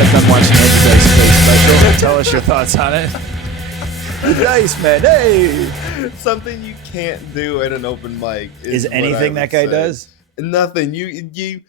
except I'm watching Angie's Ice Space Special. Tell us your thoughts on it. Nice, man. Hey! Something you can't do at an open mic Is anything that guy does? Nothing. You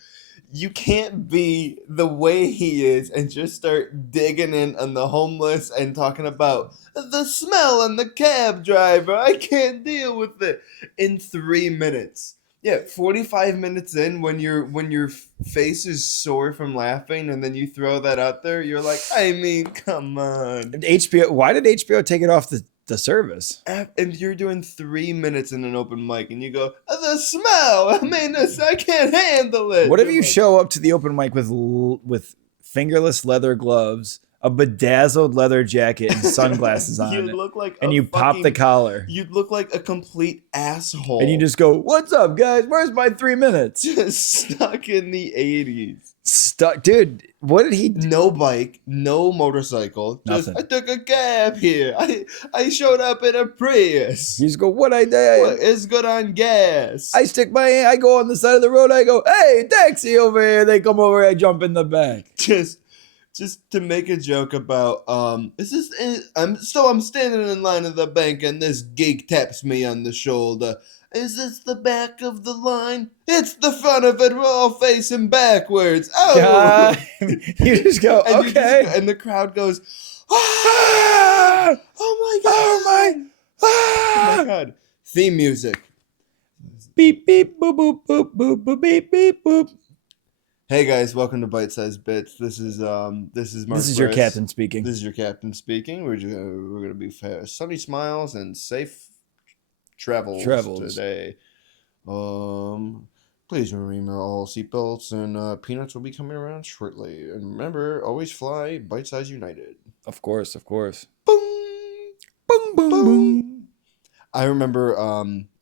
can't be the way he is and just start digging in on the homeless and talking about the smell and the cab driver. I can't deal with it in 3 minutes. Yeah, 45 minutes in, when your face is sore from laughing, and then you throw that out there, you're like, I mean, come on. HBO. Why did HBO take it off the service? And you're doing 3 minutes in an open mic, and you go, the smell. I mean, I can't handle it. What if you show up to the open mic with fingerless leather gloves, a bedazzled leather jacket, and sunglasses on? You'd look like and you pop the collar. You'd look like a complete asshole. And you just go, "What's up, guys? Where's my 3 minutes?" Just stuck in the 80s. Stuck, dude. What did he do? No bike, no motorcycle. Just, Nothing. I took a cab here. I showed up in a Prius. You just go, "What I did? What is good on gas?" I go on the side of the road. I go, "Hey, taxi over here." They come over. I jump in the back. Just to make a joke about I'm standing in line at the bank and this geek taps me on the shoulder. Is this the back of the line? It's the front of it. We're all facing backwards. Oh, you just go, and okay, and the crowd goes, ah! Oh my god! Theme music. Beep beep boop boop boop boop boop beep beep boop. Hey guys, welcome to Bite Size Bits. This is Mark. This is Bryce. your captain speaking. This is your captain speaking. We're gonna be sunny smiles and safe travels today. Please remember all seatbelts and peanuts will be coming around shortly. And remember, always fly Bite Size United. Of course. Boom, Boom boom boom. I remember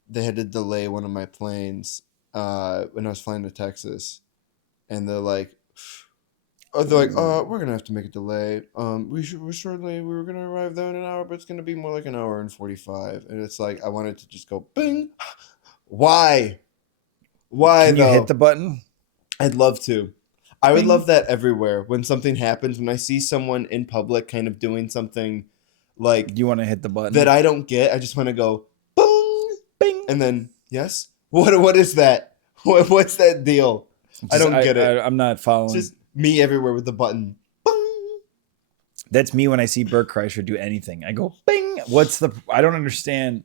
they had to delay one of my planes when I was flying to Texas. And they're like, we're gonna have to make a delay. We were gonna arrive there in an hour, but it's gonna be more like an hour and 45. And it's like, I wanted to just go, bing. Why? Can you hit the button? I'd love to. I would love that everywhere. When something happens, when I see someone in public kind of doing something like You want to hit the button that I don't get, I just want to go, boom, bing, and then yes. What is that? What's that deal? I don't get it. I'm not following. Just me everywhere with the button. Bing. That's me when I see Bert Kreischer do anything. I go, bing. I don't understand.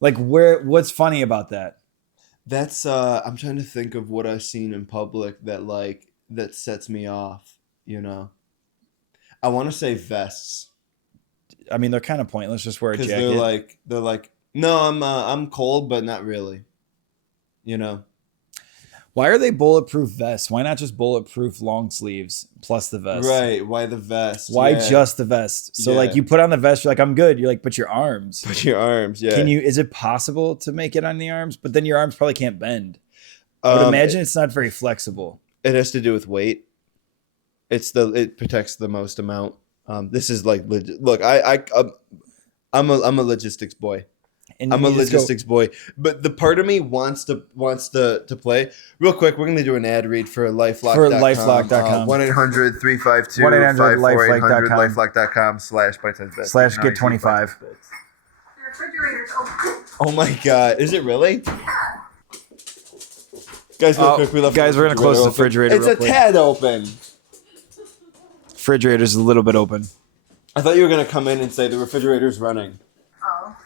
Like, what's funny about that? That's, I'm trying to think of what I've seen in public that sets me off, you know? I want to say vests. I mean, they're kind of pointless. Just wear a jacket. Because they're like, no, I'm cold, but not really, you know? Why are they bulletproof vests? Why not just bulletproof long sleeves plus the vest? Right. Why the vest? Why just the vest? So like you put on the vest, you're like, I'm good. You're like, but your arms. But your arms, yeah. Is it possible to make it on the arms? But then your arms probably can't bend. I would imagine it's not very flexible. It has to do with weight. It protects the most amount. This is like look, I'm a logistics boy. And I'm a logistics boy, but the part of me wants to play. Real quick, we're going to do an ad read for LifeLock.com. For LifeLock.com. 1-800-352-5400, LifeLock.com/bite-sized-bits. /get25. The refrigerator's open. Oh my God. Is it really? Guys, real quick, we're going to close the refrigerator It's real a quick. tad open. Refrigerator's a little bit open. I thought you were going to come in and say the refrigerator's running. Oh.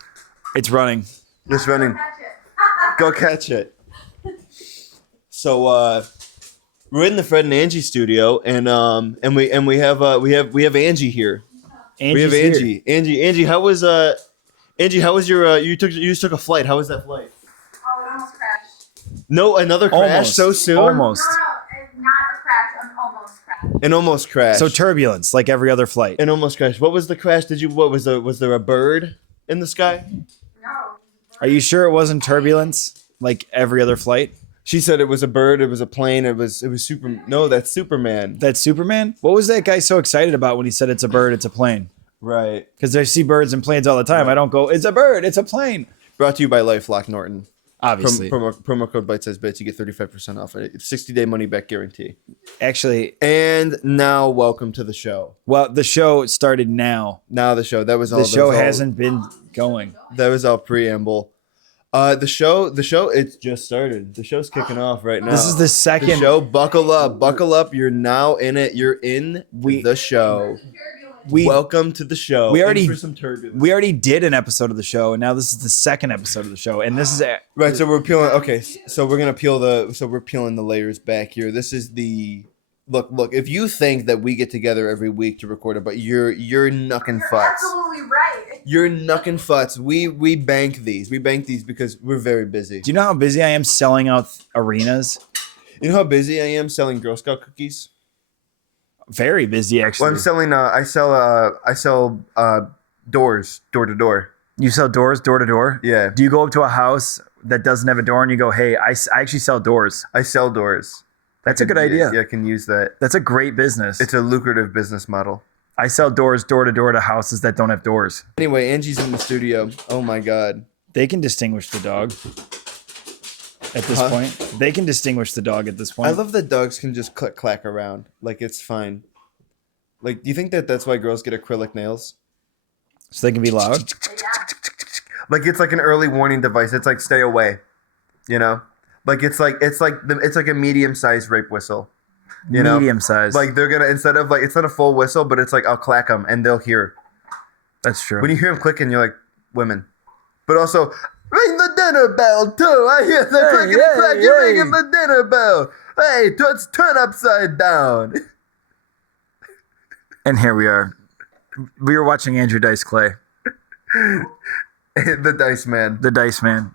It's running. It's running. Catch it. Go catch it. So we're in the Fred and Angie studio, and we have Angie here. We have Angie. Angie, how was your you just took a flight? How was that flight? Oh, it almost crashed. No, another crash Almost. so soon? Almost. No, it's not a crash. An almost crash. An almost crash. So turbulence, like every other flight. An almost crash. What was the crash? Was there a bird in the sky? No. Are you sure it wasn't turbulence, like every other flight? She said it was a bird, it was a plane, it was super. No, that's Superman. That's Superman? What was that guy so excited about when he said it's a bird, it's a plane? Right. Because I see birds and planes all the time. Right. I don't go, it's a bird, it's a plane. Brought to you by LifeLock Norton. Obviously. Promo code bite size bits. You get 35% off it. It's 60-day money back guarantee. Actually, And now, welcome to the show. well, the show started now. Now the show. That was all. The show hasn't been going. That was all preamble. The show. It's just started. The show's kicking off right now. This is the second. The show. Buckle up. You're now in it. You're in the show. Welcome to the show. We already In for some turbulence. we already did an episode of the show, and now this is the second episode of the show, and this is Right, so we're peeling. Okay, so we're gonna peel the. So we're peeling the layers back here. This is the look. If you think that we get together every week to record it, but you're knucking You're futz. absolutely right. You're knucking futz. We bank these. We bank these because we're very busy. Do you know how busy I am selling out arenas? You know how busy I am selling Girl Scout cookies? Very busy, Well, actually. I'm selling. I sell doors door to door. You sell doors door to door? Yeah, Do you go up to a house that doesn't have a door and you go, hey, I actually sell doors? I sell doors. That's a good idea. Yeah, I can use that. That's a great business. It's a lucrative business model. I sell doors door to door to houses that don't have doors. Anyway, Angie's in the studio. Oh my god. They can distinguish the dog at this Huh? point. They can distinguish the dog at this point. I love that dogs can just click clack around. Like it's fine. Like, do you think that that's why girls get acrylic nails? So they can be loud. Yeah. Like it's like an early warning device. It's like stay away. You know? Like it's like a medium-sized rape whistle. You know? Medium size. Like they're gonna instead of like it's not a full whistle, but it's like I'll clack them and they'll hear. That's true. When you hear them clicking, you're like women. But also ring the dinner bell too. I hear the clicking and clacking, ringing the dinner bell. Hey, let's turn upside down. And here we are. We were watching Andrew Dice Clay, The Dice Man. the Dice Man.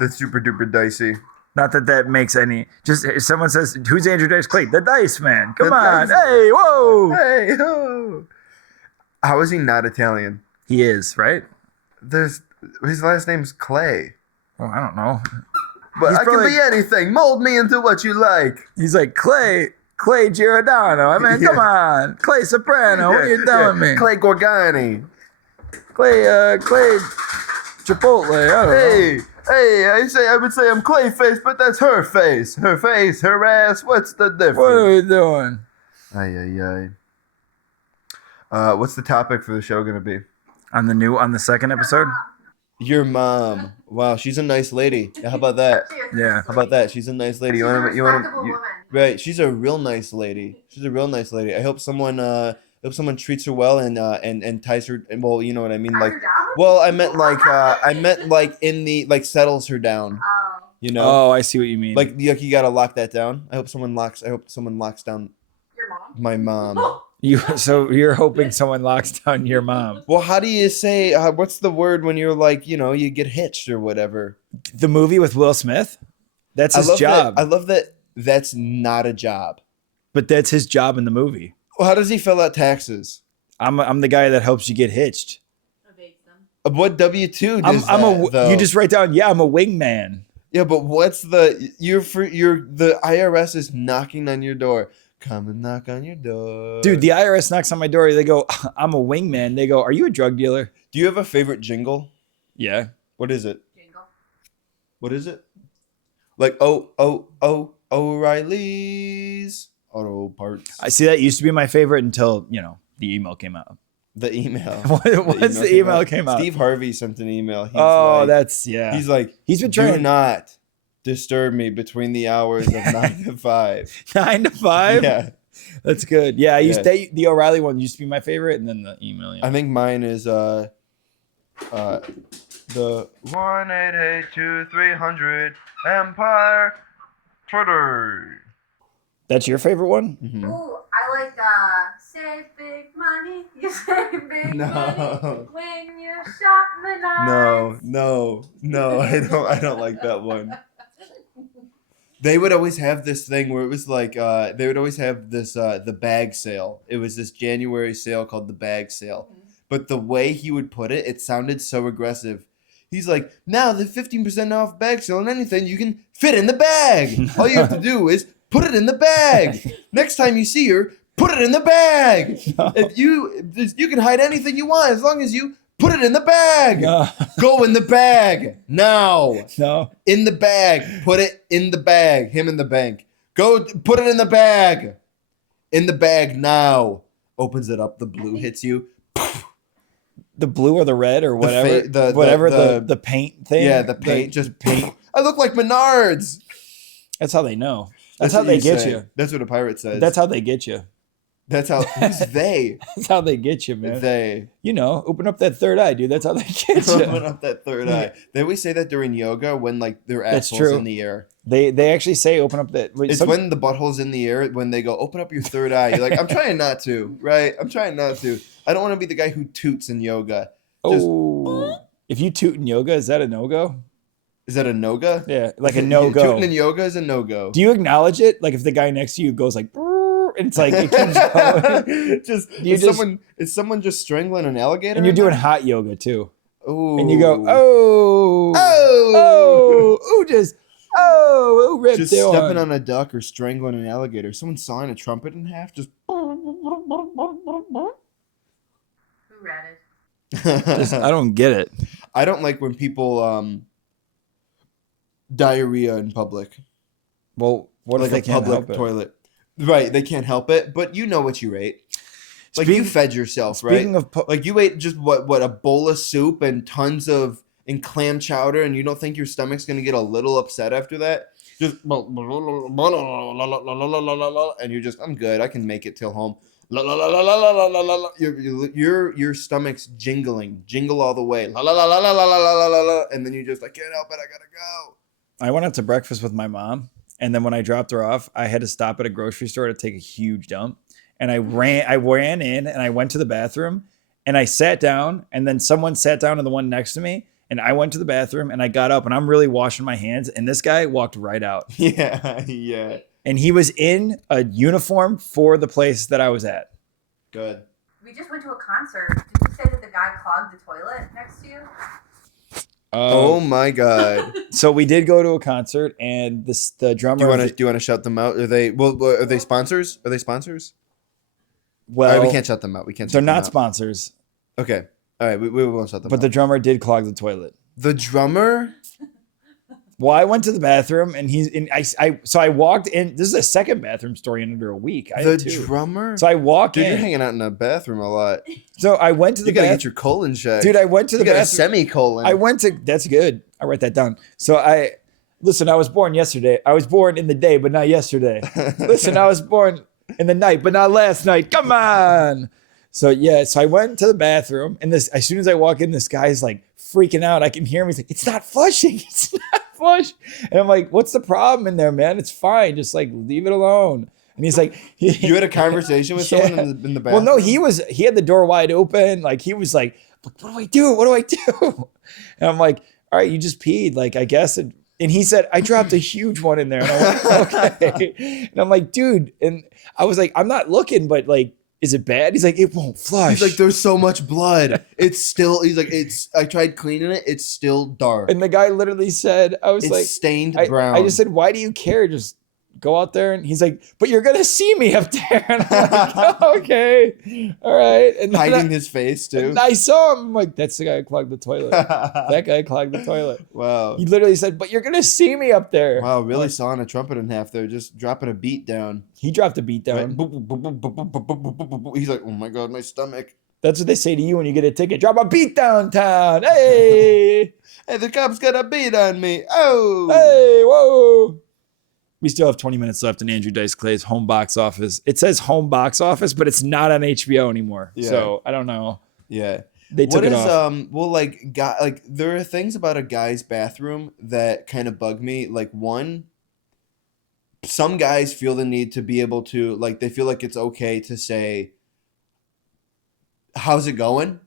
The super duper dicey. Not that that makes any. Just if someone says, "Who's Andrew Dice Clay?" The Dice Man. Come The on. Dice Man. Hey, whoa. Hey, ho. How is he not Italian? He is, right? His last name's Clay. Oh, I don't know. But He's I probably- can be anything. Mold me into what you like. He's like Clay Giordano. I mean, come on, Clay Soprano. What are you telling me? Clay Gorgani. Clay Chipotle. I don't know. Hey, I would say I'm Clayface, but that's her face. Her face, her ass, what's the difference? What are we doing? Ay. What's the topic for the show gonna be? On the second episode? Your mom. Wow, she's a nice lady. How about that? She is Yeah. How about that? She's a nice lady. She's a respectable woman. Right, she's a real nice lady. She's a real nice lady. I hope someone treats her well and ties her. Well, you know what I mean. Ties Like, her down? well, I meant like in the like settles her down. Oh. You know, Oh, I see what you mean. like you gotta lock that down. I hope someone locks down Your mom? my mom. So you're hoping someone locks down your mom. Well, how do you say? What's the word when you're like you get hitched or whatever? The movie with Will Smith? That's his I love job. That, I love that. That's not a job. But that's his job in the movie. Well, how does he fill out taxes? I'm the guy that helps you get hitched. What W-2 does though? You just write down, yeah, I'm a wingman. Yeah, but what's the the IRS is knocking on your door. Come and knock on your door. Dude, the IRS knocks on my door. They go, I'm a wingman. They go, are you a drug dealer? Do you have a favorite jingle? Yeah. What is it? Jingle. What is it? Like O'Reilly's Auto Parts. I see that used to be my favorite until, the email came out. The email. Once the email came out. Steve Harvey sent an email. He's like, he's been do trying not disturb me between the hours of 9 to 5. 9 to 5. Yeah. That's good. Yeah, Yeah. The O'Reilly one used to be my favorite, and then the email. I think mine is the 1-888-2300 Empire Twitter. That's your favorite one? Mm-hmm. Ooh, I like save big money. You save big No. money when you shop Menards. No, I don't like that one. They would always have this thing where it was like they would always have this the bag sale. It was this January sale called the bag sale. But the way he would put it, it sounded so aggressive. He's like, now the 15% off bag sale and anything you can fit in the bag. All you have to do is put it in the bag. Next time you see her, put it in the bag. If you can hide anything you want as long as you Put it in the bag. No. Go in the bag now. No. In the bag. Put it in the bag. Him in the bank. Go put it in the bag. In the bag now. Opens it up. The blue hits you. The blue or the red or whatever. The paint thing. Yeah, the paint. Just paint. I look like Menards. That's how they know. That's how they get you. That's what a pirate says. That's how they get you. That's how. Who's they? That's how they get you, man. They. You know, open up that third eye, dude. That's how they get you. Open up that third eye. They always say that during yoga when like their That's asshole's true. in the air. They actually say open up that. It's when the butthole's in the air when they go open up your third eye. You're like, I'm trying not to, right? I'm trying not to. I don't want to be the guy who toots in yoga. Oh, if you toot in yoga, is that a no-go? Is that a no-go? Yeah, like a no-go. Tooting in yoga is a no-go. Do you acknowledge it? Like if the guy next to you goes like, "Brrr," and it's like it keeps going. Is someone just strangling an alligator? And you're doing hot yoga too. Ooh. And you go, rip just Dylan. stepping on a duck or strangling an alligator. Someone sawing a trumpet in half. Just. Who read it? I don't get it. I don't like when people diarrhea in public. Well, what like if they a can't public help it? toilet? Right, they can't help it, but you know what you ate. Like you fed yourself, right? Speaking of, like you ate just what a bowl of soup and tons of clam chowder, and you don't think your stomach's gonna get a little upset after that? Just and you're just, I'm good. I can make it till home. Your stomach's jingle all the way. And then you just like, can't help it. I gotta go. I went out to breakfast with my mom, and then when I dropped her off, I had to stop at a grocery store to take a huge dump. And I ran in and I went to the bathroom and I sat down, and then someone sat down in the one next to me, and I went to the bathroom and I got up and I'm really washing my hands, and this guy walked right out. Yeah. And he was in a uniform for the place that I was at. Good. We just went to a concert. Did you say that the guy clogged the toilet next to you? Oh my God. So we did go to a concert, and the drummer. Do you want to shout them out? Are they sponsors? Are they sponsors? Well, all right, we can't shut them out. We can't. They're shut them not out. sponsors. Okay. All right. We won't shut them out. But the drummer did clog the toilet. The drummer? Well, I went to the bathroom, and so I walked in. This is a second bathroom story in under a week. The drummer? So I walk in. Dude, you're hanging out in a bathroom a lot. So I went to the bathroom. You gotta get your colon checked. Dude, I went to the bathroom. A semicolon. That's good. I write that down. So I was born yesterday. I was born in the day, but not yesterday. Listen, I was born in the night, but not last night. Come on. So I went to the bathroom, and as soon as I walk in, this guy's like freaking out. I can hear him. He's like, "It's not flushing. It's not flush." And I'm like, "What's the problem in there, man? It's fine. Just like leave it alone." And he's like, "You had a conversation with someone in the bathroom?" Well, no, he had the door wide open. Like he was like, "What do I do? What do I do?" And I'm like, "All right, you just peed. Like I guess." And he said, "I dropped a huge one in there." And I'm like, "Okay." And I'm like, "Dude," and I was like, "I'm not looking, but like, is it bad?" He's like, "It won't flush." He's like, "There's so much blood. It's still." He's like, I tried cleaning it. It's still dark. And the guy literally said, "It's stained brown." I just said, "Why do you care? Just go out there." And he's like, "But you're gonna see me up there." And I'm like, "Oh, okay, all right." And hiding his face too. And I saw him. I'm like, "That's the guy who clogged the toilet." That guy clogged the toilet. Wow. He literally said, "But you're gonna see me up there." Wow, really sawing a trumpet in half there, just dropping a beat down. He dropped a beat down. Right? He's like, "Oh my God, my stomach." That's what they say to you when you get a ticket. Drop a beat downtown. Hey. Hey, the cops got a beat on me. Oh. Hey, whoa. We still have 20 minutes left in Andrew Dice Clay's home box office. It says home box office, but it's not on HBO anymore. Yeah. So I don't know. Yeah. They took it off. Well, like there are things about a guy's bathroom that kind of bug me. Like one, some guys feel the need to be able to, like, they feel like it's okay to say, "How's it going?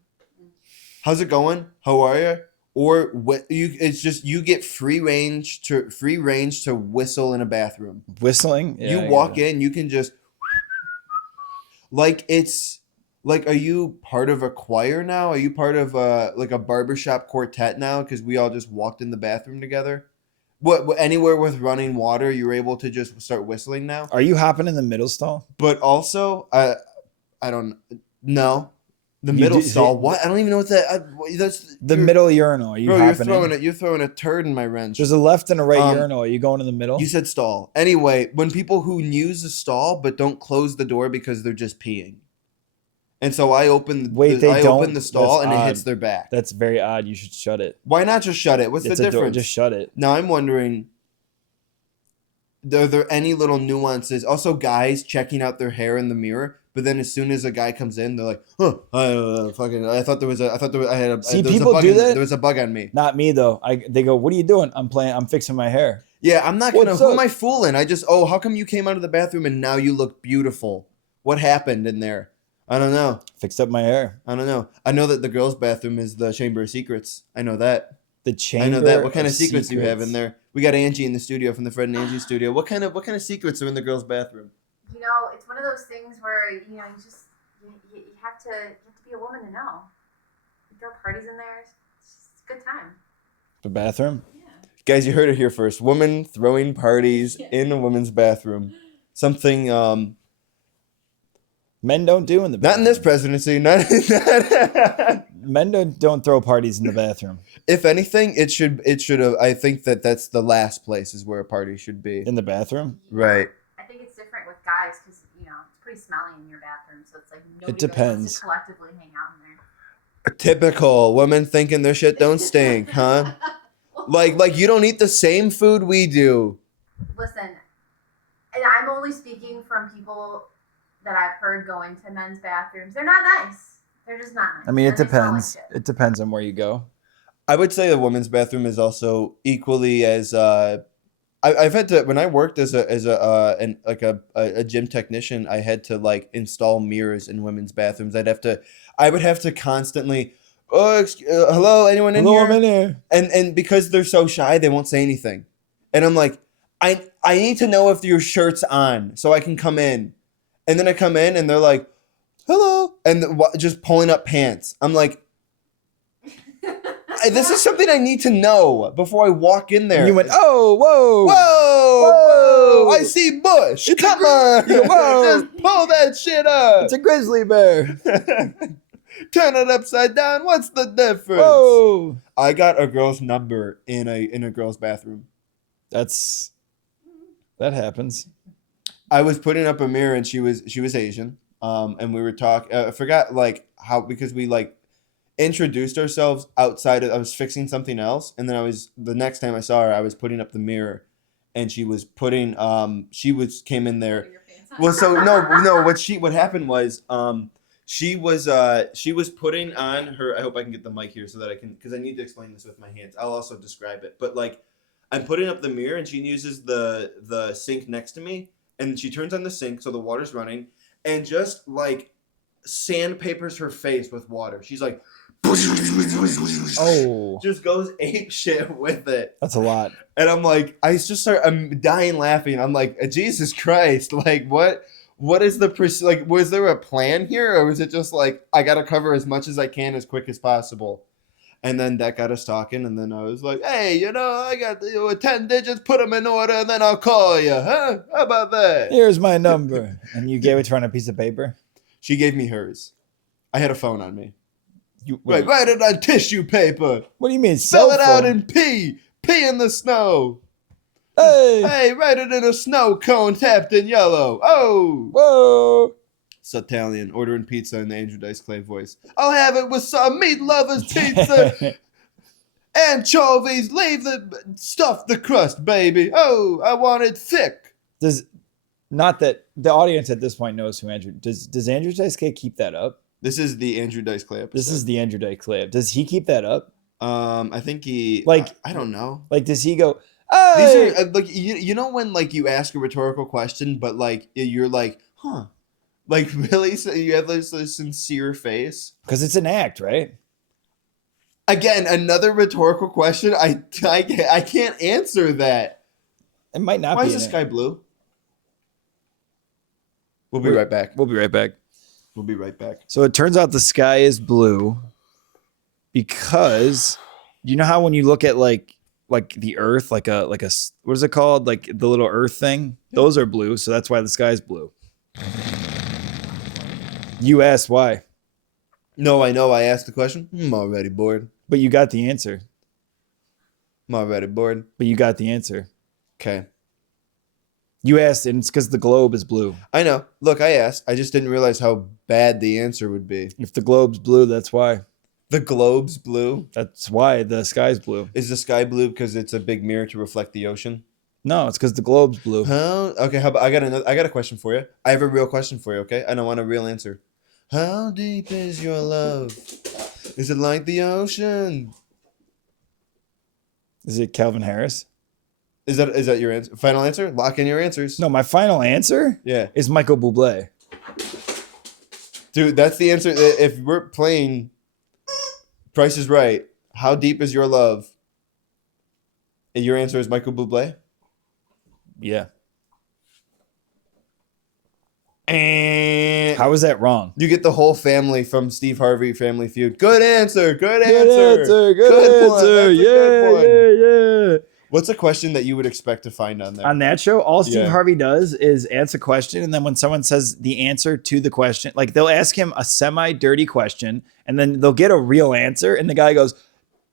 How's it going? How are you?" Or it's just you get free range to whistle in a bathroom. Whistling? Yeah, you walk in, you can just like it's like, are you part of a choir now? Are you part of like a barbershop quartet now? Because we all just walked in the bathroom together. What anywhere with running water, you're able to just start whistling now. Are you hopping in the middle stall? But also, I don't know. The You middle do- stall. What? I don't even know what that. That's The you're- middle urinal. Are you Bro, you're hopping in? you're throwing a turd in my wrench. There's a left and a right Um, urinal. Are you going in the middle? You said stall. Anyway, when people who use the stall but don't close the door because they're just peeing, and so I open. I open the stall That's and it odd. hits their back. That's very odd. You should shut it. Why not just shut it? What's It's the a door. difference? Just shut it. Now I'm wondering. Are there any little nuances? Also, guys checking out their hair in the mirror, but then as soon as a guy comes in, they're like, "Huh, I thought there was a, I had a, See, there was a people bug do in- that? There was a bug on me." Not me though. They go, "What are you doing?" I'm fixing my hair. Yeah, I'm not gonna. What's Who up? am I fooling? How come you came out of the bathroom and now you look beautiful? What happened in there? I don't know. Fixed up my hair. I don't know. I know that the girls' bathroom is the Chamber of Secrets. I know that. The chamber. I know that. What kind of secrets do you have in there? We got Angie in the studio from the Fred and Angie studio. What kind of secrets are in the girls' bathroom? You know, it's one of those things where you have to be a woman to know. You throw parties in there. It's just a good time. The bathroom. Yeah. Guys, you heard it here first. Woman throwing parties in a woman's bathroom. Something Men don't do in the not bathroom. in this presidency. Not. Men don't throw parties in the bathroom. If anything, it should have. I think that's the last place is where a party should be. In the bathroom. Right. I think it's different with guys because it's pretty smelly in your bathroom, so it's like nobody really depends. wants to collectively hang out in there. Typical women thinking their shit don't stink, huh? Like you don't eat the same food we do. Listen, and I'm only speaking from people that I've heard going to men's bathrooms. They're not nice. They're just not nice. I mean, it And they smell like depends. shit. It depends on where you go. I would say the women's bathroom is also equally as. I've had to when I worked as a gym technician. I had to like install mirrors in women's bathrooms. I would have to constantly. Oh, hello, anyone in Hello, here? I'm in here. And because they're so shy, they won't say anything. And I'm like, I need to know if your shirt's on so I can come in. And then I come in and they're like, hello, and just pulling up pants. I'm like, this is something I need to know before I walk in there. And you went, oh, whoa, whoa, Whoa. I see bush. It's Come on, whoa. just pull that shit up. It's a grizzly bear. Turn it upside down. What's the difference? Whoa. I got a girl's number in a girl's bathroom. That happens. I was putting up a mirror and she was Asian. And we were talking. I forgot like how because we like introduced ourselves outside of. I was fixing something else, and then the next time I saw her, I was putting up the mirror, and she was putting. Came in there. Put your pants on. Well, so no. What happened was she was putting on her. I hope I can get the mic here so that I can because I need to explain this with my hands. I'll also describe it, but like I'm putting up the mirror and she uses the sink next to me. And she turns on the sink so the water's running and just like sandpapers her face with water. She's like, Oh, just goes ape shit with it. that's a lot. And I'm like, I'm dying laughing. I'm like, Jesus Christ. Like, what is was there a plan here? Or was it just like, I got to cover as much as I can as quick as possible? And then that got us talking, and then I was like, hey, I got 10 digits, put them in order, and then I'll call you. Huh? How about that? Here's my number. And you gave it to her on a piece of paper? She gave me hers. I had a phone on me. Wait, Write it on tissue paper. what do you mean? Spell Cell it out phone? in P. P in the snow. Hey. Hey, write it in a snow cone tapped in yellow. Oh. Whoa. It's Italian. Ordering pizza in the Andrew Dice Clay voice. I'll have it with some meat lovers pizza. Anchovies, stuff the crust, baby. Oh, I want it thick. Not that the audience at this point knows who Andrew. Does Andrew Dice Clay keep that up? This is the Andrew Dice Clay episode. This is the Andrew Dice Clay. Does he keep that up? I think he I don't know. Like, does he go? Hey! These are like you know when like you ask a rhetorical question, but like you're like, huh? Like really? So you have this sincere face. Because it's an act, right? Again, another rhetorical question. I can't answer that. It might not Why be. is the an sky act. blue? We'll be right back. We'll be right back. We'll be right back. So it turns out the sky is blue because you know how when you look at like the earth, like a what is it called? Like the little earth thing? Those are blue, so that's why the sky is blue. You asked why. No, I know. I asked the question. I'm already bored. But you got the answer. I'm already bored. But you got the answer. Okay. You asked, and it's because the globe is blue. I know. Look, I asked. I just didn't realize how bad the answer would be. If the globe's blue, that's why. The globe's blue? That's why the sky's blue. Is the sky blue because it's a big mirror to reflect the ocean? No, it's because the globe's blue. Huh? Okay, how about I got a question for you. I have a real question for you, okay? I don't want a real answer. How deep is your love? Is it like the ocean? Is it Calvin Harris? Is that your answer? Final answer? Lock in your answers. No, my final answer Yeah. is Michael Bublé. Dude, that's the answer. If we're playing Price is Right, how deep is your love? And your answer is Michael Bublé? Yeah. And How is that wrong? you get the whole family from Steve Harvey Family Feud. Good answer. Good Good answer. answer. Good one. Good answer. That's a good one. Yeah. What's a question that you would expect to find on there? On that show, all Steve Yeah. Harvey does is answer a question, and then when someone says the answer to the question, like they'll ask him a semi-dirty question, and then they'll get a real answer, and the guy goes,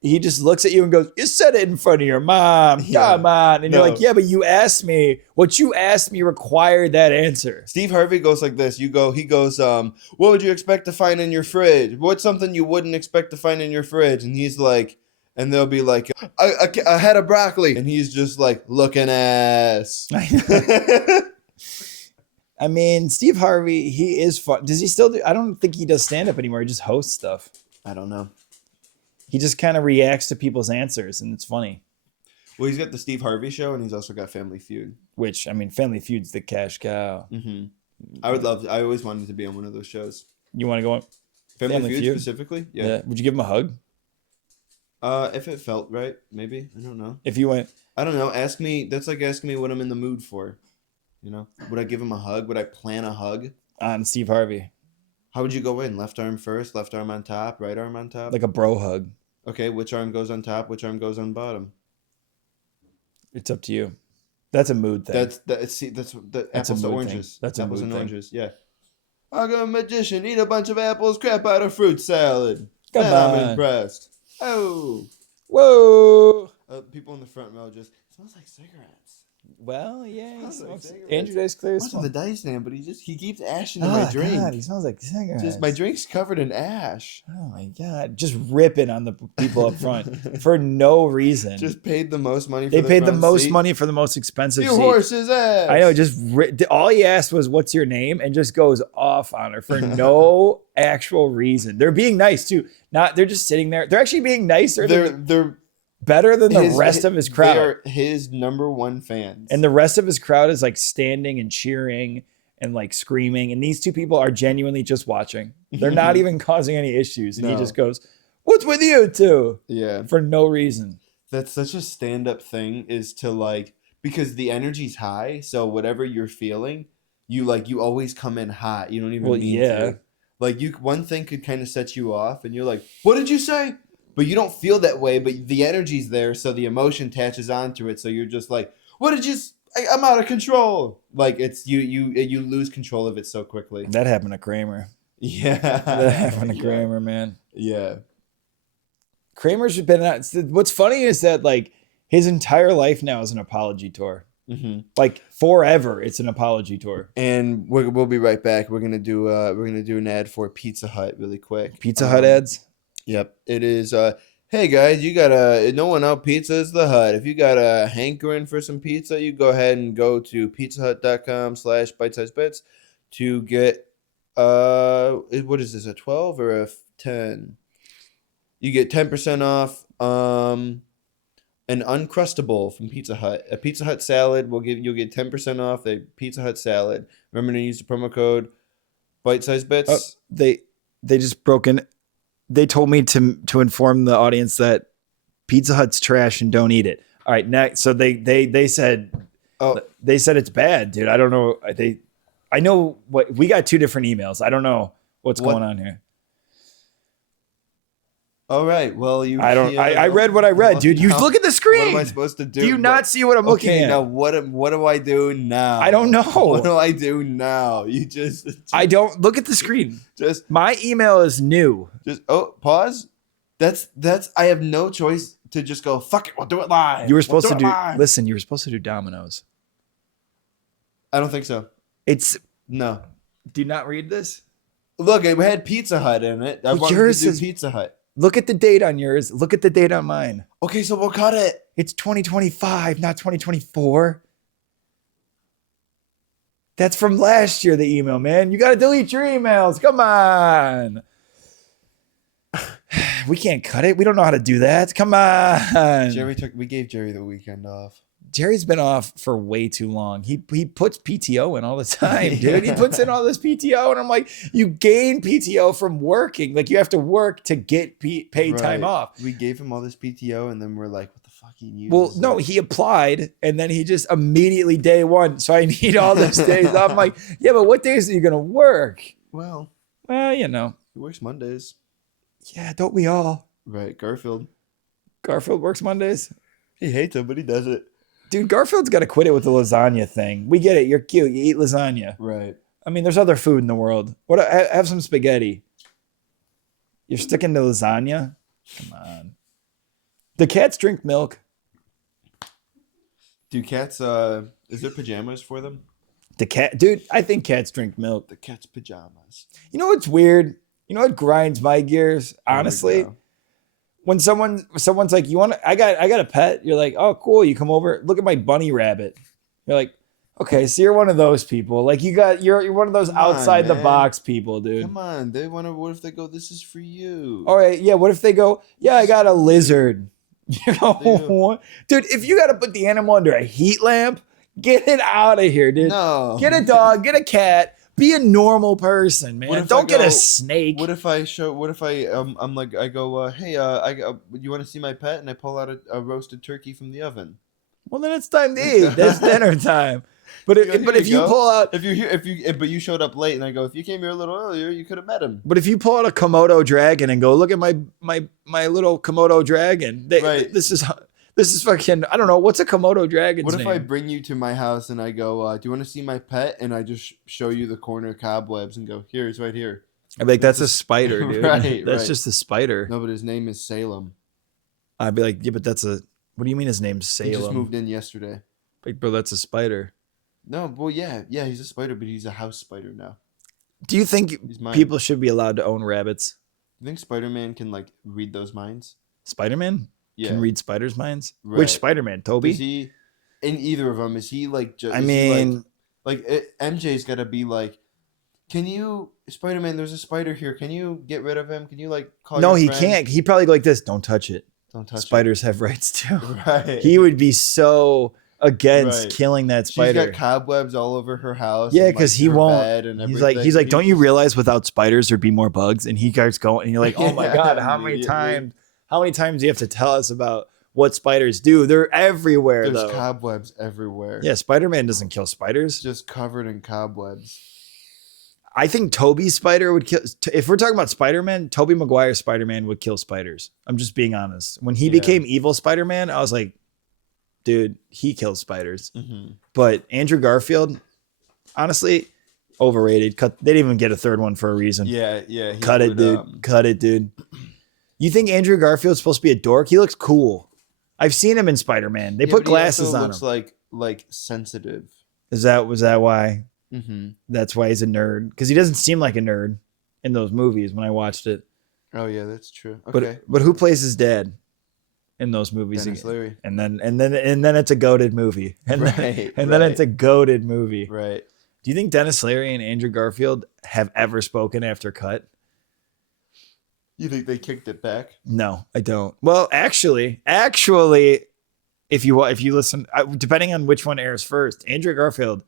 he just looks at you and goes, "You said it in front of your mom. Yeah. Come on." And No. you're like, "Yeah, but you asked me. What you asked me required that answer." Steve Harvey goes like this. He goes, what would you expect to find in your fridge? What's something you wouldn't expect to find in your fridge? And he's like, and they'll be like, a head of broccoli. And he's just like, looking ass. I mean, Steve Harvey, he is fun. Does he still do? I don't think he does stand-up anymore. He just hosts stuff. I don't know. He just kind of reacts to people's answers, and it's funny. Well, he's got the Steve Harvey show, and he's also got Family Feud. Which, I mean, Family Feud's the cash cow. Mm-hmm. I always wanted to be on one of those shows. You want to go on? Family Feud? Feud specifically? Yeah. Would you give him a hug? If it felt right, maybe. I don't know. If you went, I don't know. Ask me. That's like asking me what I'm in the mood for. You know, would I give him a hug? Would I plan a hug? on Steve Harvey, How would you go in? Left arm first, left arm on top, right arm on top? like a bro hug. Okay, which arm goes on top? Which arm goes on bottom? It's up to you. That's a mood thing. That's the That's a apples to mood oranges. thing. That's a apples mood and thing. oranges. Yeah. I got a magician. Eat a bunch of apples. Crap out of fruit salad. Come Man, I'm on. impressed. Oh. Whoa. People in the front row just smells like cigarettes. Well, yeah, he Smells like smokes. cigarettes. Andrew Dice Clear What's smoke. with the dice man? But he keeps ashing in my drink. God, he smells like cigarettes. Just my drink's covered in ash. Oh my god, just ripping on the people up front for no reason. Just paid the most money. They paid the front most seat. money for the most expensive You seat. horse's ass. I know, just all he asked was, "What's your name?" and just goes off on her for no actual reason. They're being nice too. They're just sitting there. They're actually being nicer. They're Better than the rest of his crowd. They are his number one fans. And the rest of his crowd is like standing and cheering and like screaming. And these two people are genuinely just watching. They're not even causing any issues. And he No. just goes, "What's with you two?" Yeah. For no reason. That's such a stand-up thing, is to like, because the energy's high, so whatever you're feeling, you always come in hot. You don't even mean to. Like one thing could kind of set you off and you're like, "What did you say?" But you don't feel that way, but the energy's there, so the emotion attaches onto it. So you're just like, "What did you? I'm out of control." Like it's you lose control of it so quickly. That happened to Kramer. Yeah, That happened to Kramer, man. Yeah, Kramer's been out. What's funny is that like his entire life now is an apology tour. mm-hmm. Like forever, it's an apology tour. And we'll be right back. We're gonna do an ad for Pizza Hut really quick. Pizza Hut ads. Yep, it is. Hey guys, you got no one out pizza is the Hut. If you got a hankering for some pizza, you go ahead and go to pizzahut.com/bitesizebits to get what is this, a 12 or a 10? You get 10% off an Uncrustable from Pizza Hut. A Pizza Hut salad you'll get 10% off a Pizza Hut salad. Remember to use the promo code bitesizebits. Oh, they just broke in. They told me to inform the audience that Pizza Hut's trash and don't eat it. All right, next. So they said, they said it's bad, dude. I don't know. I know what we got. Two different emails. I don't know what's going on here. All right. Well, I read what I read, dude. You look at the screen. What am I supposed to do? Do you not see what I'm looking at? Now what do I do now? I don't know. What do I do now? You just I don't look at the screen. Just my email is new. Pause. That's I have no choice to just go, fuck it, we'll do it live. You were supposed to do listen, you were supposed to do Domino's. I don't think so. No. Do you not read this? Look, it had Pizza Hut in it. I wanted to do Pizza Hut. Look at the date on yours. Look at the date on mine. Okay, so we'll cut it. It's 2025, not 2024. That's from last year, the email, man. You got to delete your emails. Come on. We can't cut it. We don't know how to do that. Come on. We gave Jerry the weekend off. Jerry's been off for way too long. He puts PTO in all the time, dude. He puts in all this PTO, and I'm like, you gain PTO from working. Like, you have to work to get paid time off. We gave him all this PTO, and then we're like, what the fuck he uses? Well, no, he applied, and then he just immediately day one. So I need all those days off. I'm like, yeah, but what days are you gonna work? Well, you know, he works Mondays. Yeah, don't we all? Right, Garfield works Mondays. He hates it, but he does it. Dude, Garfield's got to quit it with the lasagna thing. We get it. You're cute. You eat lasagna. Right. I mean, there's other food in the world. Have some spaghetti. You're sticking to lasagna? Come on. Do cats drink milk? Do cats, is there pajamas for them? Dude, I think cats drink milk. The cat's pajamas. You know what's weird? You know what grinds my gears? Honestly, when someone's like, I got a pet. You're like, oh, cool. You come over. Look at my bunny rabbit. You're like, okay, so you're one of those people. Like you're one of those outside the box people, dude. Come on. What if they go, this is for you? All right. Yeah. What if they go, yeah, I got a lizard. You know, dude, if you got to put the animal under a heat lamp, get it out of here, dude. No. Get a dog, get a cat. Be a normal person, man. Don't get a snake. What if I I'm like, I go, hey, you want to see my pet? And I pull out a roasted turkey from the oven. Well, then it's time to eat. That's dinner time. But if you pull out, but you showed up late, and I go, if you came here a little earlier, you could have met him. But if you pull out a Komodo dragon and go, look at my little Komodo dragon. Right. This is fucking, I don't know. What's a Komodo dragon's name? What if I name? bring you to my house and I go, do you want to see my pet? And I just show you the corner cobwebs and go, here, it's right here. I'd be like, that's a spider, dude. Right, that's just a spider. No, but his name is Salem. I'd be like, yeah, but what do you mean his name's Salem? He just moved in yesterday. Like, bro, that's a spider. No, well, yeah, he's a spider, but he's a house spider now. Do you think people should be allowed to own rabbits? You think Spider-Man can, like, read those minds? Spider-Man? Yeah. Can read spiders' minds? Right. Which Spider-Man? Toby? Is he in either of them? Is he like? MJ's got to be like, can you, Spider-Man? There's a spider here. Can you get rid of him? Can you like call? No, your he friend? can't. He probably go like this. Don't touch it. Don't touch Spiders have rights too. Right. He would be so against killing that spider. She's got cobwebs all over her house. Yeah, because he won't. He's like, don't you realize without spiders there'd be more bugs? And he starts going, and you're like, oh my god, how many times do you have to tell us about what spiders do? They're everywhere. There's cobwebs everywhere. Yeah, Spider-Man doesn't kill spiders. Just covered in cobwebs. I think Toby's spider would kill. If we're talking about Spider-Man, Tobey Maguire's Spider-Man would kill spiders. I'm just being honest. When he became evil Spider-Man, I was like, dude, he kills spiders. Mm-hmm. But Andrew Garfield, honestly, overrated. They didn't even get a third one for a reason. Yeah. Cut it, dude. You think Andrew Garfield's supposed to be a dork? He looks cool. I've seen him in Spider-Man. They put glasses on him. Looks like sensitive. Was that why? Mm-hmm. That's why he's a nerd. Because he doesn't seem like a nerd in those movies when I watched it. Oh yeah, that's true. Okay. But who plays his dad in those movies? Dennis Leary. And then it's a goated movie. Then it's a goated movie. Right. Do you think Dennis Leary and Andrew Garfield have ever spoken after cut? You think they kicked it back? No, I don't. Well, actually, if you listen, depending on which one airs first, Andrew Garfield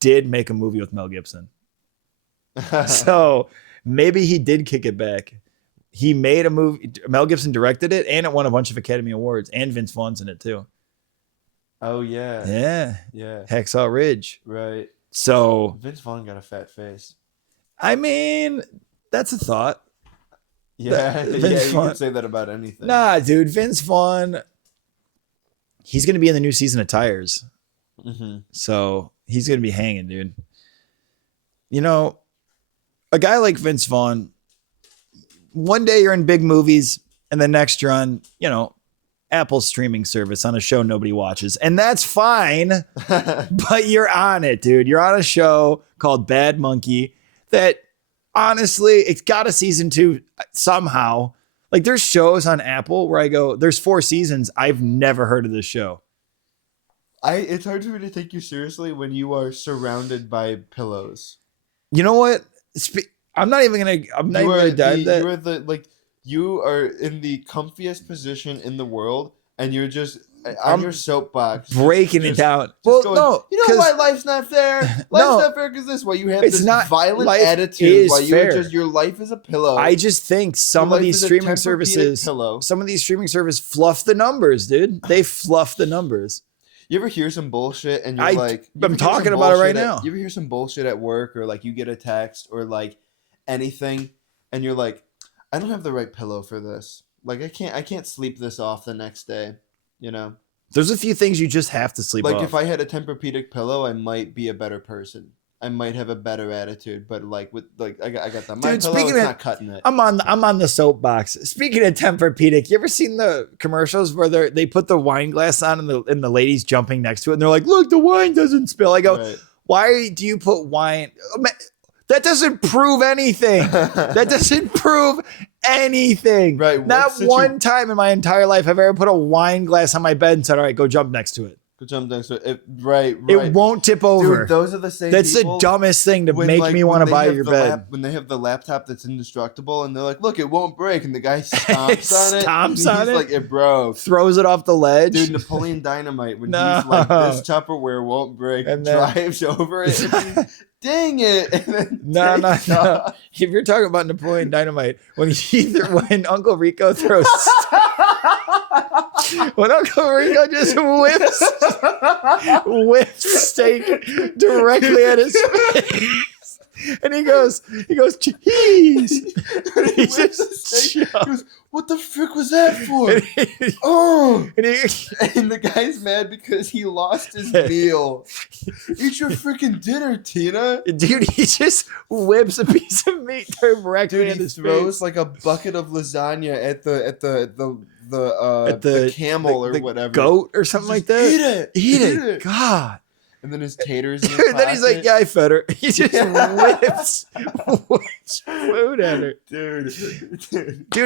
did make a movie with Mel Gibson. So maybe he did kick it back. He made a movie. Mel Gibson directed it, and it won a bunch of Academy Awards. And Vince Vaughn's in it too. Oh yeah. Yeah. Hacksaw Ridge. Right. So Vince Vaughn got a fat face. I mean, that's a thought. Yeah, Vince you Vaughn. can say that about anything. Nah, dude, Vince Vaughn. He's gonna be in the new season of Tires, so he's gonna be hanging, dude. You know, a guy like Vince Vaughn. One day you're in big movies, and the next you're on, Apple streaming service on a show nobody watches, and that's fine. But you're on it, dude. You're on a show called Bad Monkey that, honestly, it's got a season 2 somehow. Like, there's shows on Apple where I go, there's 4 seasons. I've never heard of this show. It's hard for me to take you seriously when you are surrounded by pillows. You know what? I'm not even gonna dive that. You are in the comfiest position in the world, and you're just on your soapbox, breaking it down. Well, no, you know why life's not fair? Life's not fair because this. Why you have this violent attitude? Why your life is a pillow? I just think some of these streaming services fluff the numbers, dude. They fluff the numbers. You ever hear some bullshit and you're like, I'm talking about it right now. You ever hear some bullshit at work, or like you get a text or like anything, and you're like, I don't have the right pillow for this. Like I can't sleep this off the next day. There's a few things you just have to sleep off. Like if I had a Tempur-Pedic pillow, I might be a better person. I might have a better attitude. But like I got the my pillow. It's not cutting it. I'm on the soapbox. Speaking of Tempur-Pedic, you ever seen the commercials where they put the wine glass on and the lady's jumping next to it and they're like, look, the wine doesn't spill. I go, right. Why do you put wine? That doesn't prove anything. That doesn't prove anything. Right. Not one time in my entire life have I ever put a wine glass on my bed and said, all right, go jump next to it. Go jump next to it. Right. It won't tip over. Dude, those are the same That's the dumbest thing to make me want to buy your bed. When they have the laptop that's indestructible and they're like, look, it won't break. And the guy stomps on it. He's like, it broke. Throws it off the ledge. Dude, Napoleon Dynamite, when he's like, this Tupperware won't break, and drives over it. Dang it. No. If you're talking about Napoleon Dynamite, when Uncle Rico throws when Uncle Rico just whips steak directly at his face. And he goes, cheese. He goes, what the frick was that for? And the guy's mad because he lost his meal. Eat your freaking dinner, Tina. Dude, he just whips a piece of meat directly at his face. He throws like a bucket of lasagna at the camel or whatever. Goat or something like that. Eat it. God. And then his taters. And then he's like, yeah, I fed her. He just whips food at her. Dude,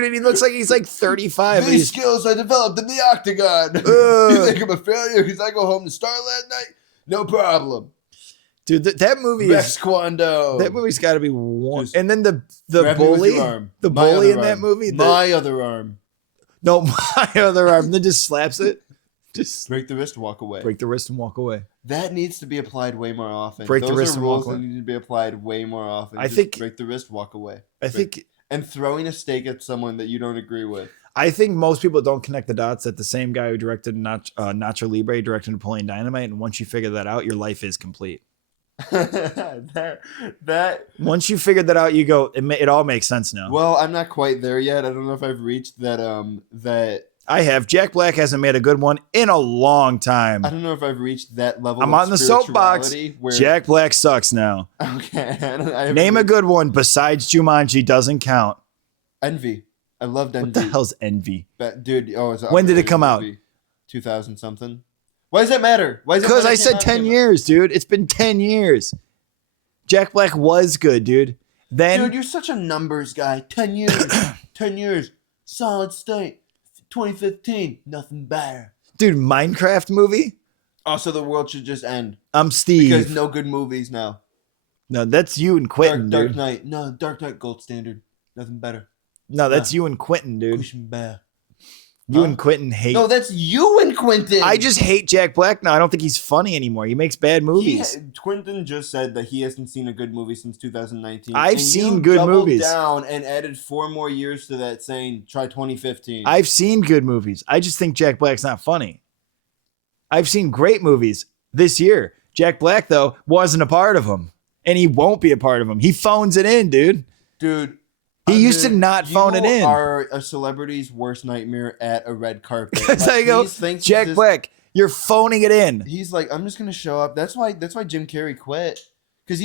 and he looks like he's like 35. These skills I developed in the octagon. You think I'm a failure because I go home to Starland night? No problem. Dude, that movie Rex Kwando. That movie's got to be one. And then the bully, the bully in that movie. My other arm. No, my other arm. Then just slaps it. Just break the wrist, walk away. Break the wrist and walk away. That needs to be applied way more often. Break the wrist and walk away. Those are rules that need to be applied way more often. I think break the wrist, walk away. And throwing a steak at someone that you don't agree with. I think most people don't connect the dots that the same guy who directed Nacho Libre directed Napoleon Dynamite, and once you figure that out, your life is complete. Once you figure that out, you go. It all makes sense now. Well, I'm not quite there yet. I don't know if I've reached that. That. I have. Jack Black hasn't made a good one in a long time. I don't know if I've reached that level. I'm on the soapbox. Jack Black sucks now. Okay. Name a good one besides Jumanji doesn't count. Envy. I loved Envy. What the hell's Envy? Dude, when did it come out? 2000 something. Why does that matter? Because I said 10 years, dude. It's been 10 years. Jack Black was good, dude. Dude, you're such a numbers guy. 10 years. 10 years. Solid state. 2015, nothing better. Dude, Minecraft movie? Also, the world should just end. I'm Steve. Because no good movies now. No, that's you and Quentin, Dark dude. Knight. No, Dark Knight gold standard. Nothing better. No, that's you and Quentin, dude. Pushing back. You and Quentin hate. No, that's you and Quentin. I just hate Jack Black now. I don't think he's funny anymore. He makes bad movies. Quentin just said that he hasn't seen a good movie since 2019. I've seen good movies. Down and added 4 more years to that, saying try 2015. I've seen good movies. I just think Jack Black's not funny. I've seen great movies this year. Jack Black, though, wasn't a part of them. And he won't be a part of them. He phones it in, dude. Dude. He used to not phone it in. You are a celebrity's worst nightmare at a red carpet. Because I go, Jack Black, you're phoning it in. He's like, I'm just gonna show up. That's why Jim Carrey quit. Because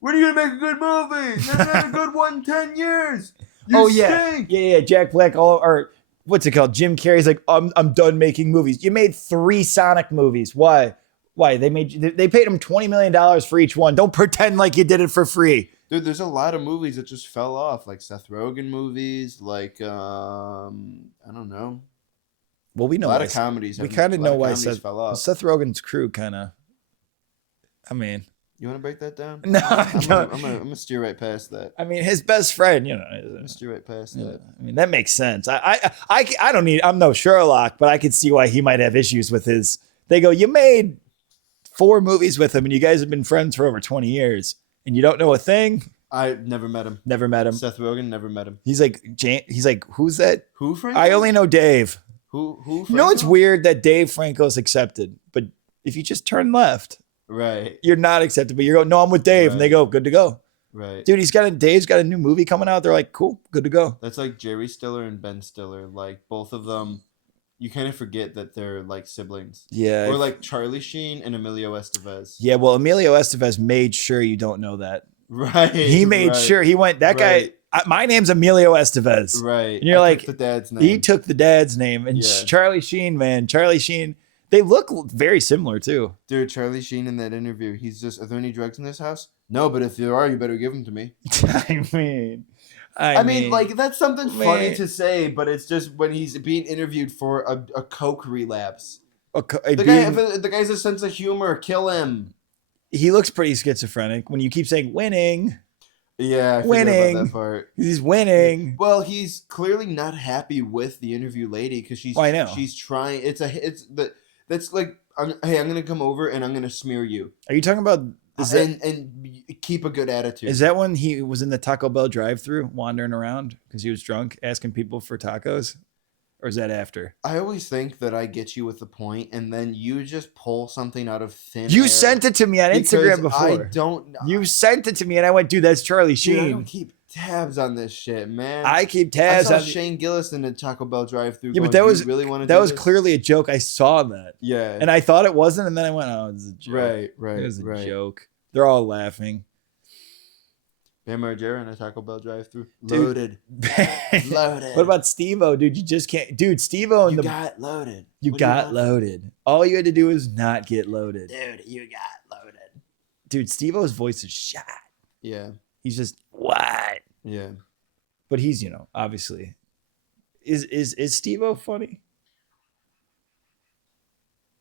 when are you gonna make a good movie? Never made a good one in 10 years. You stink. Yeah. Jack Black, what's it called? Jim Carrey's like, I'm done making movies. You made 3 Sonic movies. Why? They paid him $20 million for each one. Don't pretend like you did it for free. Dude, there's a lot of movies that just fell off, like Seth Rogen movies, like I don't know. Well, we know a lot of comedies. We kind of know why Seth Rogen's crew kind of. I mean, you want to break that down? No, I'm gonna steer right past that. I mean, his best friend, I'm gonna steer right past that. I mean, that makes sense. I don't need. I'm no Sherlock, but I could see why he might have issues with his. They go, you made 4 movies with him, and you guys have been friends for over 20 years, and you don't know a thing. I never met him. Never met him. Seth Rogen, never met him. He's like, who's that? Who, Franco? I only know Dave. Who? Franco? You know, it's weird that Dave Franco's accepted, but if you just turn left, right, you're not accepted. But you're going, no, I'm with Dave, and they go, good to go. Right, dude. Dave's got a new movie coming out. They're like, cool, good to go. That's like Jerry Stiller and Ben Stiller. Like both of them, you kind of forget that they're like siblings. Yeah, or like Charlie Sheen and Emilio Estevez. Yeah, well, Emilio Estevez made sure you don't know that. Right. He made sure he went. That guy. My name's Emilio Estevez. Right. And you're like, the dad's name. He took the dad's name. And Charlie Sheen, man. Charlie Sheen. They look very similar, too. Dude, Charlie Sheen in that interview, he's just, are there any drugs in this house? No, but if there are, you better give them to me. I mean, like, that's something funny to say, but it's just when he's being interviewed for a coke relapse. The guy's a sense of humor. Kill him. He looks pretty schizophrenic when you keep saying winning. Yeah, I forget about that part. He's winning. Well, he's clearly not happy with the interview lady because she's trying. That's like, hey, I'm gonna come over and I'm gonna smear you. Are you talking about? And keep a good attitude. Is that when he was in the Taco Bell drive-thru wandering around because he was drunk asking people for tacos? Or is that after? I always think that I get you with the point, and then you just pull something out of thin air. You sent it to me on Instagram before. I don't know. You sent it to me, and I went, dude, that's Charlie Sheen. Dude, I don't keep tabs on this shit, man. I keep tabs I saw Shane Gillis in the Taco Bell drive-thru. Yeah, but that was clearly a joke. I saw that. Yeah. And I thought it wasn't, and then I went, oh, it's a joke. Right. It was a joke. They're all laughing. Bam Margera in a Taco Bell drive-thru. Loaded. Loaded. What about Steve-O? Dude, you just can't. Dude, Steve-O and got loaded. You got loaded. All you had to do was not get loaded. Dude, you got loaded. Dude, Steve-O's voice is shot. Yeah. He's just, what? Yeah. But he's, obviously. Is Steve-O funny?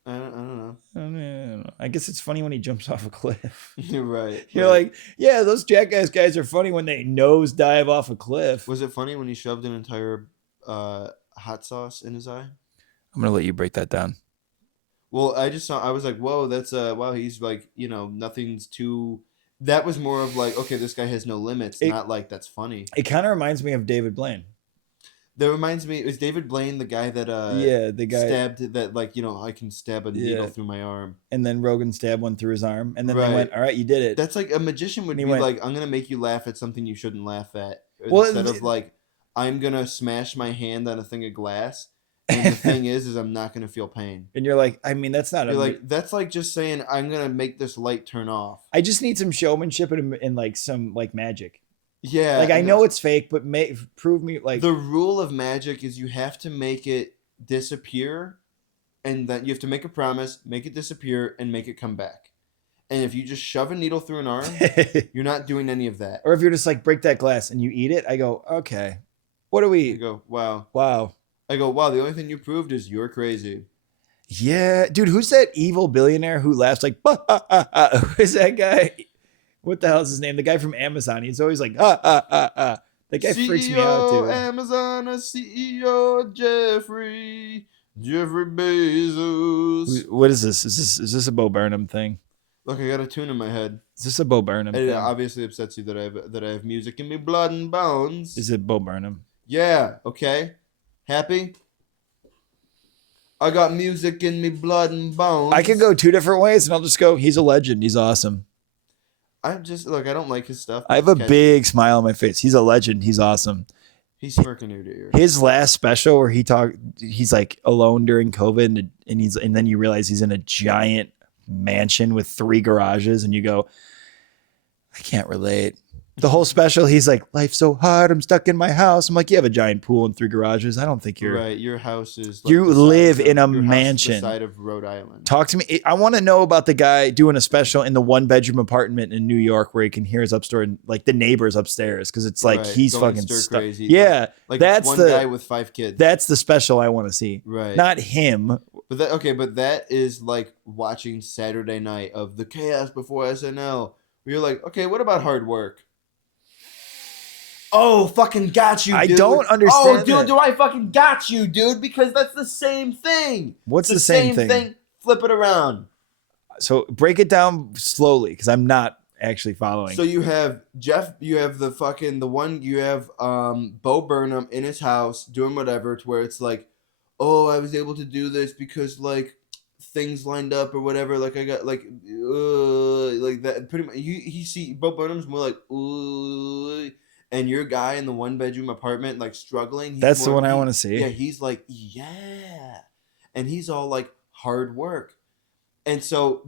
I don't know. I don't know. I guess it's funny when he jumps off a cliff. You're right. You're like, yeah, those Jackass guys are funny when they nose dive off a cliff. Was it funny when he shoved an entire hot sauce in his eye? I'm gonna let you break that down. Well, I was like, whoa, that's wow. He's like, nothing's too. That was more of like, okay, this guy has no limits. Not like that's funny. It kind of reminds me of David Blaine. That reminds me, is David Blaine the guy that the guy stabbed that, like, I can stab a needle through my arm, and then Rogan stabbed one through his arm, and then they went, all right, you did it. That's like a magician would be like, I'm gonna make you laugh at something you shouldn't laugh at, instead of like, I'm gonna smash my hand on a thing of glass, and the thing is I'm not gonna feel pain. And you're like, I mean, that's not. That's like just saying I'm gonna make this light turn off. I just need some showmanship and like some like magic. Yeah, like I know it's fake, but prove me like the rule of magic is you have to make it disappear, and that you have to make a promise, make it disappear, and make it come back. And if you just shove a needle through an arm, you're not doing any of that. Or if you're just like break that glass and you eat it, I go, okay, what do we? You go, wow. I go, wow. The only thing you proved is you're crazy. Yeah, dude. Who's that evil billionaire who laughs like? Who is that guy? What the hell is his name? The guy from Amazon. He's always like, That guy freaks me out, too. Amazon, CEO Jeffrey Bezos. What is this? Is this a Bo Burnham thing? Look, I got a tune in my head. Is this a Bo Burnham thing? It obviously upsets you that I have music in me blood and bones. Is it Bo Burnham? Yeah, okay. Happy? I got music in me blood and bones. I could go 2 different ways, and I'll just go, he's a legend. He's awesome. I'm just look. I don't like his stuff. I have a big smile on my face. He's a legend. He's awesome. He's smirking ear to ear. His last special where he's like alone during COVID, and then you realize he's in a giant mansion with 3 garages, and you go, I can't relate. The whole special, he's like, life's so hard. I'm stuck in my house. I'm like, you have a giant pool and 3 garages. I don't think you're right. Your house is. Like you live in a mansion. House is the side of Rhode Island. Talk to me. I want to know about the guy doing a special in the 1-bedroom apartment in New York where he can hear his upstairs, like the neighbors upstairs, because it's like Right. he's Going fucking stir stuck. crazy. Yeah, Like that's one the guy with 5 kids. That's the special I want to see. Right. Not him. But that is like watching Saturday night of the chaos before SNL. Where you're like, okay, what about hard work? Oh, fucking got you, dude. I don't understand. Oh, dude, do I fucking got you, dude? Because that's the same thing. What's the same thing? Flip it around. So break it down slowly, because I'm not actually following. So you have Jeff. You have the one. You have Bo Burnham in his house doing whatever. To where it's like, oh, I was able to do this because like things lined up or whatever. Like I got like that. Pretty much. You see Bo Burnham's more like and your guy in the 1-bedroom apartment like struggling. That's the one I want to see. Yeah, he's like and he's all like hard work, and so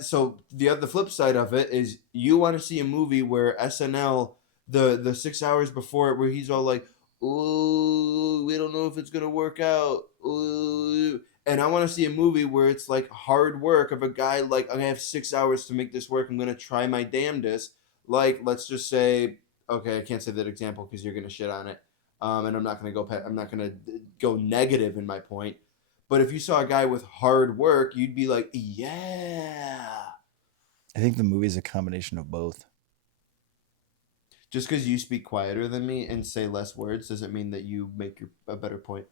so the flip side of it is you want to see a movie where SNL the 6 hours before it where he's all like, ooh, we don't know if it's gonna work out. Ooh. And I want to see a movie where it's like hard work of a guy like, I'm gonna have 6 hours to make this work. I'm gonna try my damnedest. Like, let's just say, okay, I can't say that example because you're gonna shit on it, and I'm not gonna go negative in my point. But if you saw a guy with hard work, you'd be like, yeah. I think the movie's a combination of both. Just because you speak quieter than me and say less words doesn't mean that you make a better point.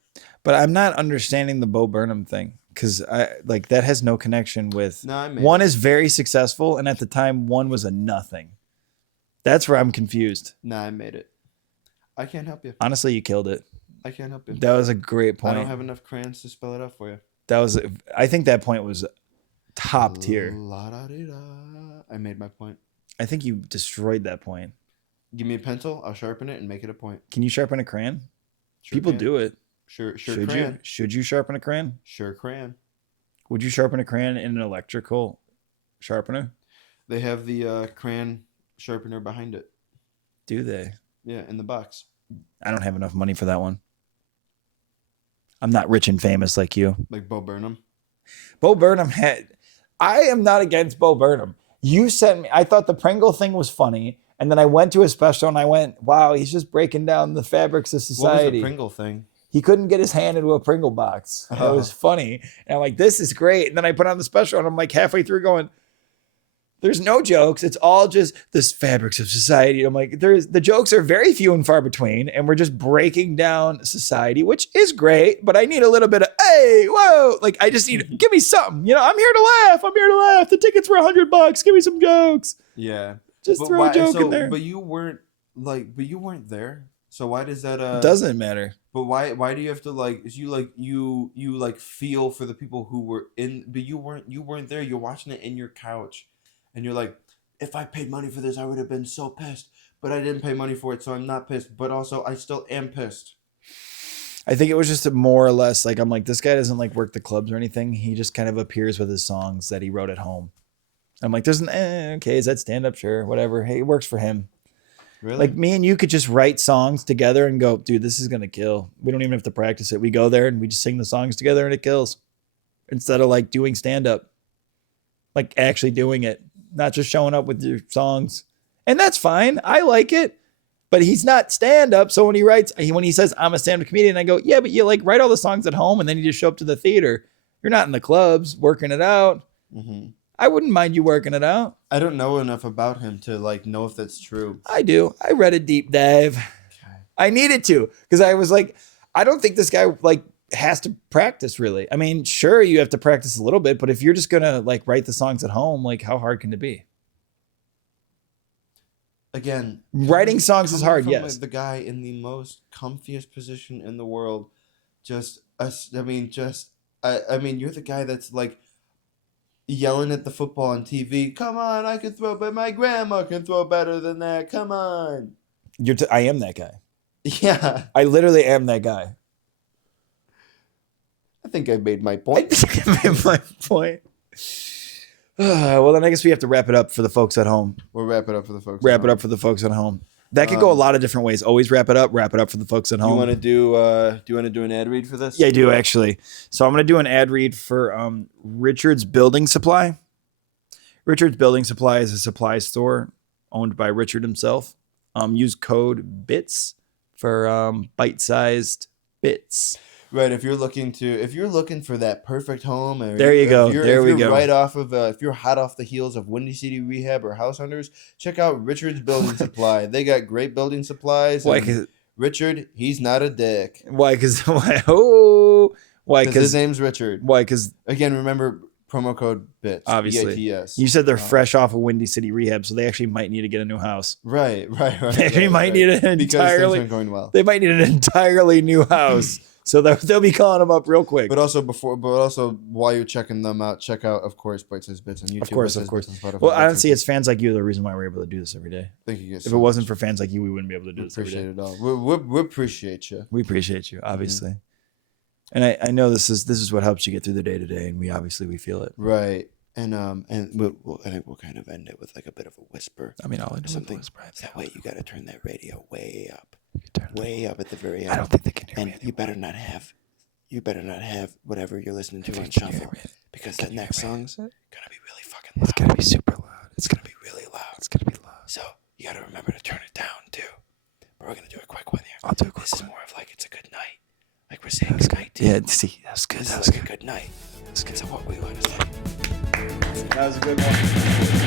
But I'm not understanding the Bo Burnham thing, because that has no connection with. No, one is very successful, and at the time, one was a nothing. That's where I'm confused. Nah, I made it. I can't help you. Honestly, you killed it. I can't help you. That was a great point. I don't have enough crayons to spell it out for you. I think that point was top tier. I made my point. I think you destroyed that point. Give me a pencil, I'll sharpen it and make it a point. Can you sharpen a crayon? Sure People can. do it. Sure Should crayon. you? Should you sharpen a crayon? Sure crayon. Would you sharpen a crayon in an electrical sharpener? They have the crayon sharpener behind it. Do they? Yeah, in the box. I don't have enough money for that one. I'm not rich and famous like you. Like Bo Burnham. Bo Burnham I am not against Bo Burnham. You sent me, I thought the Pringle thing was funny. And then I went to his special and I went, wow, he's just breaking down the fabrics of society. What was the Pringle thing? He couldn't get his hand into a Pringle box. It was funny. And I'm like, this is great. And then I put on the special and I'm like halfway through going, there's no jokes. It's all just this fabrics of society. I'm like, the jokes are very few and far between. And we're just breaking down society, which is great. But I need a little bit of, hey, whoa. Like, I just need, give me something. You know, I'm here to laugh. I'm here to laugh. The tickets were $100. Give me some jokes. Yeah. Just throw a joke in there. But you weren't there. So why does that It doesn't matter. But why do you have to you feel for the people who were in, but you weren't there. You're watching it in your couch and you're like, if I paid money for this, I would have been so pissed. But I didn't pay money for it, so I'm not pissed. But also I still am pissed. I think it was just more or less like, I'm like, this guy doesn't like work the clubs or anything. He just kind of appears with his songs that he wrote at home. I'm like, there's okay, is that stand-up? Sure, whatever. Hey, it works for him. Really? Like me and you could just write songs together and go, dude, this is going to kill. We don't even have to practice it. We go there and we just sing the songs together and it kills. Instead of like doing stand-up. Like actually doing it. Not just showing up with your songs. And that's fine. I like it. But he's not stand-up. So when he says, I'm a stand-up comedian, I go, yeah, but you like write all the songs at home and then you just show up to the theater. You're not in the clubs working it out. Mm-hmm. I wouldn't mind you working it out. I don't know enough about him to like know if that's true. I do. I read a deep dive. Okay. I needed to because I was like, I don't think this guy like has to practice really. I mean, sure, you have to practice a little bit, but if you're just gonna like write the songs at home, like how hard can it be? Again, writing songs is hard. From, yes, like, the guy in the most comfiest position in the world. I mean, you're the guy that's like. yelling at the football on TV. Come on, I can throw, but my grandma can throw better than that. Come on. I am that guy. Yeah, I literally am that guy. I think I made my I point. think I made my point. Well, then I guess we have to wrap it up for the folks at home. We'll wrap it up for the folks. Wrap it up for the folks at home. That could go a lot of different ways. Always wrap it up for the folks at home. You want to do? Do you want to do an ad read for this? Yeah, I do actually. So I'm going to do an ad read for Richard's Building Supply. Richard's Building Supply is a supply store owned by Richard himself. Use code BITS for bite-sized bits. Right. If you're looking for that perfect home, or There you go. If you're right off of, if you're hot off the heels of Windy City Rehab or House Hunters, check out Richard's Building Supply. They got great building supplies. Why? Richard, he's not a dick. Why? Because why? Oh, why? Because his name's Richard. Why? Because again, remember promo code BITS. obviously, BITS. you said they're fresh off of Windy City Rehab, so they actually might need to get a new house. Right. They might need an because entirely. things aren't going well. They might need an entirely new house, so they'll be calling them up real quick. But also while you're checking them out, check out of course Bite Size Bits on YouTube. Of course. Bits on Spotify, Well, Bite Size honestly, it's fans like you the reason why we're able to do this every day. Thank you guys. If it wasn't for fans like you, we wouldn't be able to do this every day. Appreciate it all. We appreciate you. We appreciate you, obviously. And I know this is what helps you get through the day to day, and we feel it. Right. And I think we'll kind of end it with like a bit of a whisper. I mean, I'll end Something with a whisper. that way you got to turn that radio way up, way up at the very end. I don't think they can hear me. And you better not have whatever you're listening to on shuffle, because that next song's gonna be really fucking loud. It's gonna be super loud. It's gonna be really loud. It's gonna be loud. So you gotta remember to turn it down too. But we're gonna do a quick one here. I'll do a quick This one. is more of like it's a good night. Like we're saying good night. Yeah, see, that was good. This That is was like good. a good night. It's what we want to say. That was a good one.